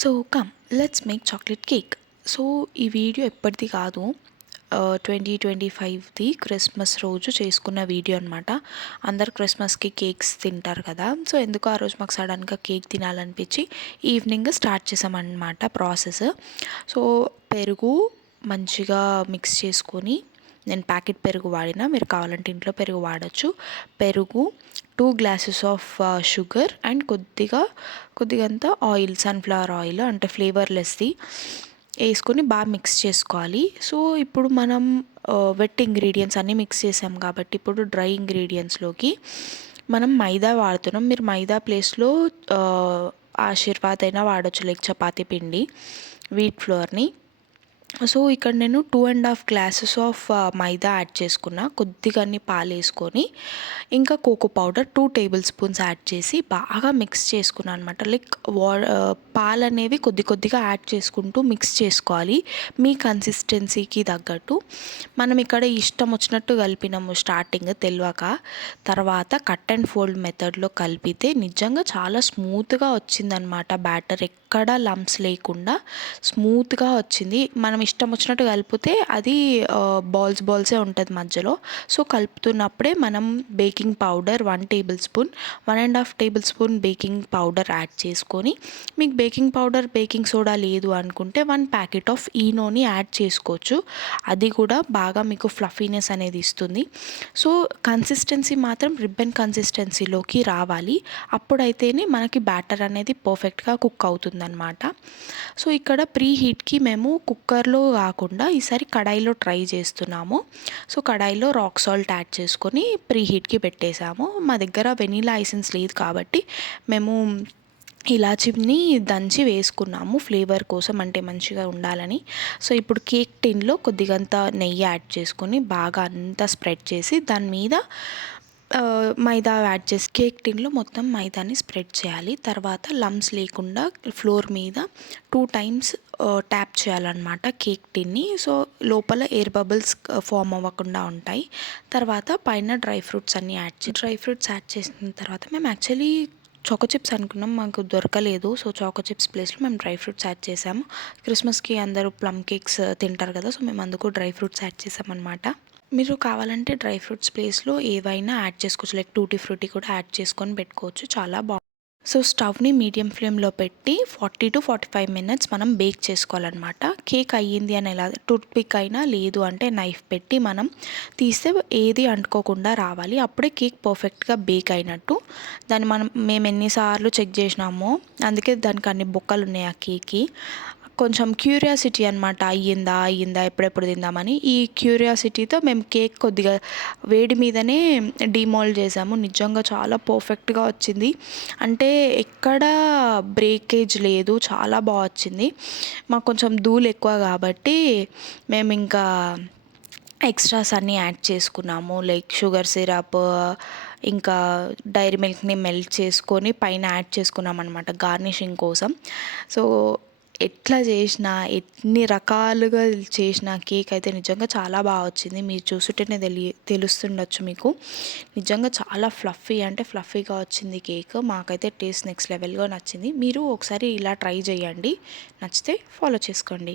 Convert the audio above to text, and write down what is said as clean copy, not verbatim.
So come let's make chocolate cake. So ఈ video ఎప్పటిది కాదు, 2025ది Christmas రోజు చేసుకున్న వీడియో అనమాట. అందరు క్రిస్మస్కి కేక్స్ తింటారు కదా, సో ఎందుకు ఆ రోజు మాకు సడన్గా కేక్ తినాలనిపించి ఈవినింగ్ స్టార్ట్ చేసామన్నమాట ప్రాసెస్. సో పెరుగు మంచిగా మిక్స్ చేసుకొని, నేను ప్యాకెట్ పెరుగు వాడినా, మీరు కావాలంటే ఇంట్లో పెరుగు వాడచ్చు. పెరుగు, 2 గ్లాసెస్ ఆఫ్ షుగర్ అండ్ కొద్దిగంత ఆయిల్, సన్ఫ్లవర్ ఆయిల్ అంటే ఫ్లేవర్లెస్ది వేసుకొని బాగా మిక్స్ చేసుకోవాలి. సో ఇప్పుడు మనం వెట్ ఇంగ్రీడియంట్స్ అన్నీ మిక్స్ చేసాం కాబట్టి ఇప్పుడు డ్రై ఇంగ్రీడియంట్స్లోకి మనం మైదా వాడుతున్నాం. మీరు మైదా ప్లేస్లో ఆశీర్వాద్ అయినా వాడచ్చు, లైక్ చపాతీ పిండి, వీట్ ఫ్లోర్ని. సో ఇక్కడ నేను 2.5 గ్లాసెస్ ఆఫ్ మైదా యాడ్ చేసుకున్నా, కొద్దిగా పాలు వేసుకొని, ఇంకా cocoa powder 2 tablespoons add చేసి బాగా మిక్స్ చేసుకున్నాను అనమాట. లైక్ పాలు అనేవి కొద్దిగా యాడ్ చేసుకుంటూ మిక్స్ చేసుకోవాలి మీ కన్సిస్టెన్సీకి తగ్గట్టు. మనం ఇక్కడ ఇష్టం వచ్చినట్టు కలిపినాము స్టార్టింగ్ తెలియక, తర్వాత కట్ అండ్ ఫోల్డ్ మెథడ్లో కలిపితే నిజంగా చాలా స్మూత్గా వచ్చిందనమాట. బ్యాటర్ ఎక్కడ లంప్స్ లేకుండా స్మూత్గా వచ్చింది. మనం ఇష్టం వచ్చినట్టు కలిపితే అది బాల్సే ఉంటుంది మధ్యలో. సో కలుపుతున్నప్పుడే మనం baking powder 1 table spoon, 1.5 table spoon baking powder add చేసుకొని, మీకు బేకింగ్ పౌడర్ బేకింగ్ సోడా లేదు అనుకుంటే 1 ప్యాకెట్ ఆఫ్ ఈనోని యాడ్ చేసుకోవచ్చు. అది కూడా బాగా మీకు ఫ్లఫీనెస్ అనేది ఇస్తుంది. సో కన్సిస్టెన్సీ మాత్రం రిబ్బన్ కన్సిస్టెన్సీలోకి రావాలి, అప్పుడైతేనే మనకి బ్యాటర్ అనేది పర్ఫెక్ట్గా కుక్ అవుతుందన్నమాట. సో ఇక్కడ ప్రీ హీట్కి మేము కుక్కర్లో కాకుండా ఈసారి కడాయిలో ట్రై చేస్తున్నాము. సో కడాయిలో రాక్ సాల్ట్ యాడ్ చేసుకొని ప్రీ హీట్కి పెట్టేసాము. మా దగ్గర వెనీలా ఎసెన్స్ లేదు కాబట్టి మేము ఇలాచీని దంచి వేసుకున్నాము ఫ్లేవర్ కోసం, అంటే మంచిగా ఉండాలని. సో ఇప్పుడు కేక్ టిన్లో కొద్దిగంత నెయ్యి యాడ్ చేసుకొని బాగా అంతా స్ప్రెడ్ చేసి దాని మీద మైదా యాడ్ చేసి కేక్ టిన్లో మొత్తం మైదాని స్ప్రెడ్ చేయాలి. తర్వాత లమ్స్ లేకుండా ఫ్లోర్ మీద 2 టైమ్స్ ట్యాప్ చేయాలన్నమాట కేక్ టిన్ని. సో లోపల ఎయిర్ బబుల్స్ ఫామ్ అవ్వకుండా ఉంటాయి. తర్వాత పైన డ్రై ఫ్రూట్స్ అన్నీ డ్రై ఫ్రూట్స్ యాడ్ చేసిన తర్వాత మేము యాక్చువల్లీ చాకో చిప్స్ అనుకున్నాం, మాకు దొరకలేదు. సో చాకో చిప్స్ ప్లేస్లో మేము డ్రై ఫ్రూట్స్ యాడ్ చేసాము. క్రిస్మస్కి అందరూ ప్లమ్ కేక్స్ తింటారు కదా, సో మేము అందుకు డ్రై ఫ్రూట్స్ యాడ్ చేసామన్నమాట. మీరు కావాలంటే డ్రై ఫ్రూట్స్ ప్లేస్లో ఏవైనా యాడ్ చేసుకోవచ్చు, లైక్ టూటీ ఫ్రూటీ కూడా యాడ్ చేసుకొని పెట్టుకోవచ్చు, చాలా బాగుంటుంది. సో స్టవ్ని మీడియం ఫ్లేమ్లో పెట్టి 40 to 45 మినిట్స్ మనం బేక్ చేసుకోవాలన్నమాట. కేక్ అయ్యింది అని ఎలా, టూత్ పిక్ అయినా లేదు అంటే నైఫ్ పెట్టి మనం తీస్తే ఏది అంటుకోకుండా రావాలి, అప్పుడే కేక్ పర్ఫెక్ట్గా బేక్ అయినట్టు. దాన్ని మేము ఎన్నిసార్లు చెక్ చేసినామో, అందుకే దానికి అన్ని బొక్కలు ఉన్నాయి ఆ కేక్కి. కొంచెం క్యూరియాసిటీ అనమాట, అయ్యిందా ఎప్పుడెప్పుడు తిందామని. ఈ క్యూరియాసిటీతో మేము కేక్ కొద్దిగా వేడి మీదనే డిమోల్డ్ చేసాము. నిజంగా చాలా పర్ఫెక్ట్గా వచ్చింది, అంటే ఎక్కడ బ్రేకేజ్ లేదు, చాలా బాగా వచ్చింది. మాకు కొంచెం ధూళి ఎక్కువ కాబట్టి మేము ఇంకా ఎక్స్ట్రాస్ అన్నీ యాడ్ చేసుకున్నాము, లైక్ షుగర్ సిరప్, ఇంకా డైరీ మిల్క్ని మెల్ట్ చేసుకొని పైన యాడ్ చేసుకున్నాం అనమాట గార్నిషింగ్ కోసం. సో ఎట్లా చేసినా, ఎన్ని రకాలుగా చేసిన కేక్ అయితే నిజంగా చాలా బాగా వచ్చింది. మీరు చూస్తుంటేనే తెలుస్తుండొచ్చు మీకు. నిజంగా చాలా ఫ్లఫీ అంటే ఫ్లఫీగా వచ్చింది కేక్. మాకైతే టేస్ట్ నెక్స్ట్ లెవెల్గా నచ్చింది. మీరు ఒకసారి ఇలా ట్రై చేయండి, నచ్చితే ఫాలో చేసుకోండి.